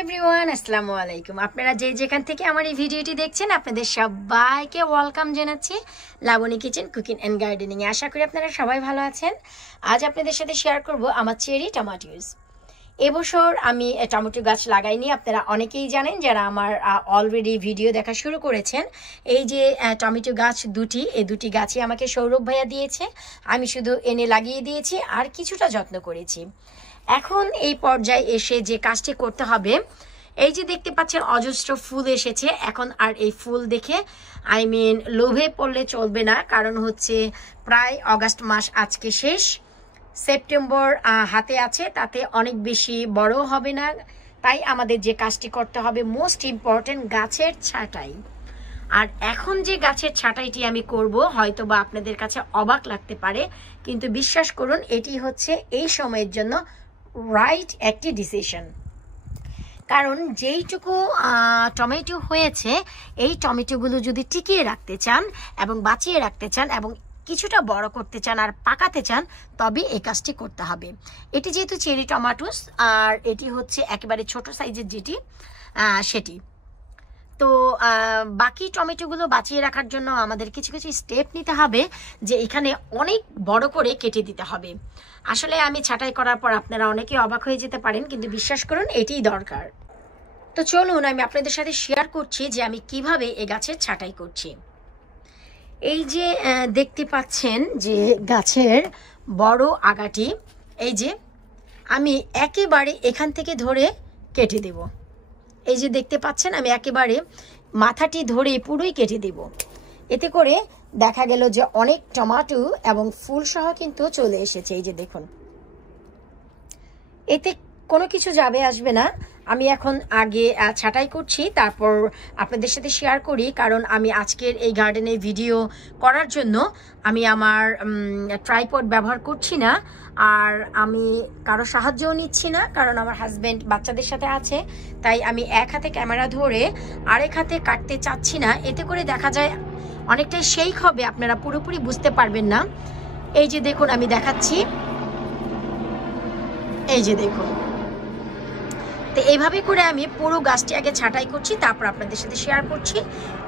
Everyone, আসসালামু আলাইকুম। আপনারা যে যেখান থেকে আমার এই ভিডিওটি দেখছেন আপনাদের সবাইকে ওয়েলকাম জানাচ্ছি Labani kitchen cooking and gardening এ। আশা করি আপনারা সবাই ভালো আছেন। আজ আপনাদের সাথে শেয়ার করব আমার চেরি টমেটোস। এবছর আমি টমেটো গাছ লাগাইনি, আপনারা অনেকেই জানেন যারা আমার অলরেডি ভিডিও দেখা শুরু করেছেন। এই যে টমেটো গাছ এই দুটি গাছই আমাকে সৌরভ ভাইয়া দিয়েছে, আমি শুধু এনে লাগিয়ে দিয়েছি আর কিছুটা যত্ন করেছি। এখন এই পর্যায়ে এসে যে কাজটি করতে হবে, এই যে দেখতে পাচ্ছেন অজস্র ফুল এসেছে। এখন আর এই ফুল দেখে লোভে পড়লে চলবে না, কারণ হচ্ছে প্রায় অগাস্ট মাস আজকে শেষ, সেপ্টেম্বর হাতে আছে, তাতে অনেক বেশি বড় হবে না। তাই আমাদের যে কাজটি করতে হবে মোস্ট ইম্পর্টেন্ট, গাছের ছাঁটাই। আর এখন যে গাছের ছাঁটাইটি আমি করব হয়তো বা আপনাদের কাছে অবাক লাগতে পারে, কিন্তু বিশ্বাস করুন এটি হচ্ছে এই সময়ের জন্য রাইট একটি ডিসিশন। কারণ যেইটুকু টমেটো হয়েছে, এই টমেটোগুলো যদি টিকিয়ে রাখতে চান এবং বাঁচিয়ে রাখতে চান এবং কিছুটা বড় করতে চান আর পাকাতে চান, তবে এই কাজটি করতে হবে। এটি যেহেতু চেরি টমেটোস আর এটি হচ্ছে একেবারে ছোট সাইজের যেটি সেটি, তো বাকি টমেটোগুলো বাঁচিয়ে রাখার জন্য আমাদের কিছু কিছু স্টেপ নিতে হবে, যে এখানে অনেক বড় করে কেটে দিতে হবে। আসলে আমি ছাঁটাই করার পর আপনারা অনেকে অবাক হয়ে যেতে পারেন, কিন্তু বিশ্বাস করুন এটিই দরকার। তো চলুন আমি আপনাদের সাথে শেয়ার করছি যে আমি কিভাবে এই গাছের ছাঁটাই করছি। এই যে দেখতে পাচ্ছেন যে গাছের বড় আগাটি, এই যে আমি একেবারে এখান থেকে ধরে কেটে দেব। এই যে দেখতে পাচ্ছেন আমি একেবারে মাথাটি ধরে পুরোই কেটে দেব। এতে করে দেখা গেল যে অনেক টমেটো এবং ফুল সহ কিন্তু চলে এসেছে। এই যে দেখুন, এতে কোনো কিছু যাবে আসবে না। আমি এখন আগে ছাঁটাই করছি, তারপর আপনাদের সাথে শেয়ার করি। কারণ আমি আজকের এই গার্ডেনে ভিডিও করার জন্য আমি আমার ট্রাইপড ব্যবহার করছি না, আর আমি কারো সাহায্যও নিচ্ছি না, কারণ আমার হাজব্যান্ড বাচ্চাদের সাথে আছে। তাই আমি এক হাতে ক্যামেরা ধরে আরেক হাতে কাটতে চাচ্ছি না, এতে করে দেখা যায় অনেকটাই শেক হবে, আপনারা পুরোপুরি বুঝতে পারবেন না। এই যে দেখুন আমি দেখাচ্ছি, এই যে দেখুন। তো এইভাবে করে আমি পুরো গাছটি আগে ছাঁটাই করছি, তারপর আপনাদের সাথে শেয়ার করছি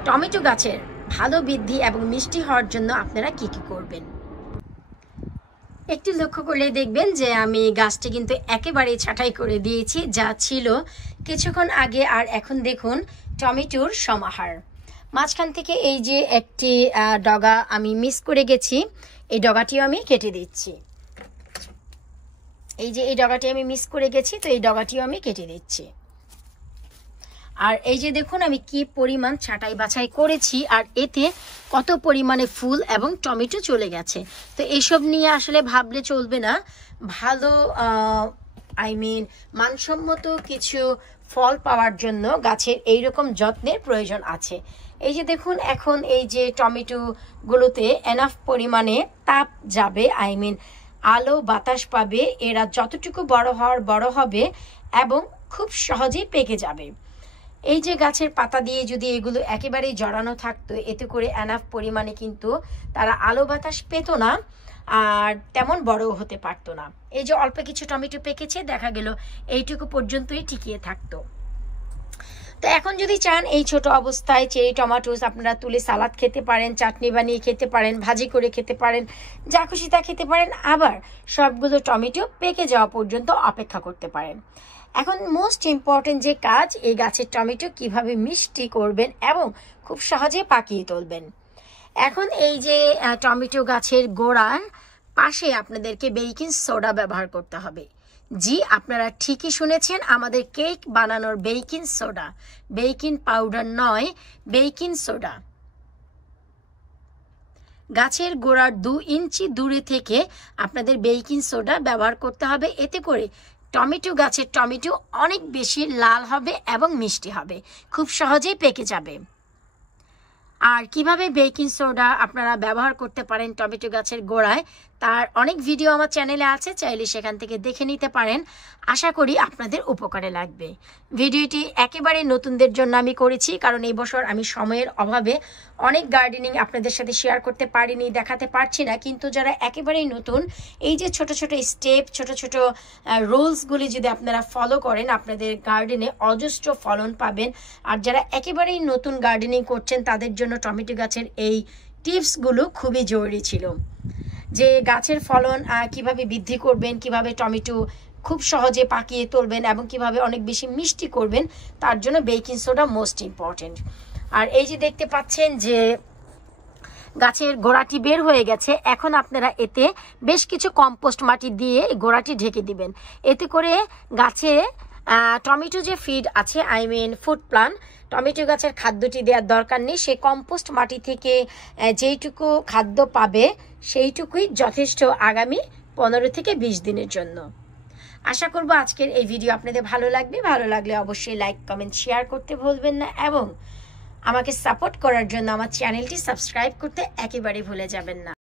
টমেটো গাছের ভালো বৃদ্ধি এবং মিষ্টি হওয়ার জন্য আপনারা কি কি করবেন। একটু লক্ষ্য করলে দেখবেন যে আমি গাছটি কিন্তু একেবারে ছাঁটাই করে দিয়েছি, যা ছিল কিছুক্ষণ আগে। আর এখন দেখুন টমেটোর সমাহার। মাঝখান থেকে এই যে একটি ডগা আমি মিস করে গেছি, এই ডগাটিও আমি কেটে দিচ্ছি। এই যে এই ডগাটি আমি মিস করে গেছি, তো এই ডগাটিও আমি কেটে দিচ্ছি। আর এই যে দেখুন আমি কি পরিমাণ ছাঁটাই বাছাই করেছি, আর এতে কত পরিমাণে ফুল এবং টমেটো চলে গেছে। তো এইসব নিয়ে আসলে ভাবলে চলবে না, ভালো মানসম্মত কিছু ফল পাওয়ার জন্য গাছের এইরকম যত্নের প্রয়োজন আছে। এই যে দেখুন এখন এই যে টমেটোগুলোতে এনাফ পরিমাণে তাপ যাবে, আলো বাতাস পাবে, এরা যতটুকু বড় হবে এবং খুব সহজেই পেকে যাবে। এই যে গাছের পাতা দিয়ে যদি এগুলো একেবারেই জড়ানো থাকতো, এতে করে এনাফ পরিমাণে কিন্তু তারা আলো বাতাস পেত না আর তেমন বড়ও হতে পারতো না। এই যে অল্প কিছু টমেটো পেকেছে, দেখা গেল এইটুকু পর্যন্তই টিকিয়ে থাকতো। তো এখন যদি চান এই ছোট অবস্থায় চেরি টমেটোস আপনারা তুলে সালাদ খেতে পারেন, চাটনি বানিয়ে খেতে পারেন, ভাজি করে খেতে পারেন, যা খুশি তা খেতে পারেন। আবার সবগুলো টমেটো পেকে যাওয়া পর্যন্ত অপেক্ষা করতে পারেন। এখন মোস্ট ইম্পর্টেন্ট যে কাজ, এই গাছের টমেটো কিভাবে মিষ্টি করবেন এবং খুব সহজে পাকিয়ে তুলবেন। এখন এই যে টমেটো গাছের গোড়ার পাশে আপনাদেরকে বেকিং সোডা ব্যবহার করতে হবে। জি, আপনারা ঠিকই শুনেছেন, আমাদের কেক বানানোর বেকিং সোডা, বেকিং পাউডার নয়, বেকিং সোডা। গাছের গোড়ার 2 ইঞ্চি দূরে থেকে আপনাদের বেকিং সোডা ব্যবহার করতে হবে। এতে করে টমেটো গাছের টমেটো অনেক বেশি লাল হবে এবং মিষ্টি হবে, খুব সহজেই পেকে যাবে। আর কিভাবে বেকিং সোডা আপনারা ব্যবহার করতে পারেন টমেটো গাছের গোড়ায়, তার অনেক ভিডিও আমার চ্যানেলে আছে, চাইলে সেখান থেকে দেখে নিতে পারেন। আশা করি আপনাদের উপকারে লাগবে। ভিডিওটি একেবারে নতুনদের জন্য আমি করেছি, কারণ এই বছর আমি সময়ের অভাবে অনেক গার্ডেনিং আপনাদের সাথে শেয়ার করতে পারিনি, দেখাতে পারছি না। কিন্তু যারা একেবারেই নতুন, এই যে ছোট ছোট স্টেপ, ছোট ছোট রুলসগুলি যদি আপনারা ফলো করেন, আপনাদের গার্ডেনে অজস্র ফলন পাবেন। আর যারা একেবারেই নতুন গার্ডেনিং করছেন, তাদের জন্য টমেটো গাছের এই টিপসগুলো খুবই জরুরি ছিল, যে গাছের ফলন কিভাবে বৃদ্ধি করবেন, কিভাবে টমেটো খুব সহজে পাকিয়ে তুলবেন এবং কিভাবে অনেক বেশি মিষ্টি করবেন। তার জন্য বেকিং সোডা মোস্ট ইম্পর্টেন্ট। আর এই যে দেখতে পাচ্ছেন যে গাছের গোড়াটি বের হয়ে গেছে, এখন আপনারা এতে বেশ কিছু কম্পোস্ট মাটি দিয়ে গোড়াটি ঢেকে দিবেন। এতে করে গাছে টমেটো যে ফিড আছে, I mean food plant, tomato গাছের খাদ্যটি দেওয়ার দরকার নেই। সে কম্পোস্ট মাটি থেকে যেইটুকু খাদ্য পাবে সেইটুকুই যথেষ্ট আগামী 15 থেকে 20 দিনের জন্য। আশা করব আজকের এই ভিডিও আপনাদের ভালো লাগবে। ভালো লাগলে অবশ্যই লাইক, কমেন্ট, শেয়ার করতে ভুলবেন না এবং আমাকে সাপোর্ট করার জন্য আমার চ্যানেলটি সাবস্ক্রাইব করতে একেবারে ভুলে যাবেন না।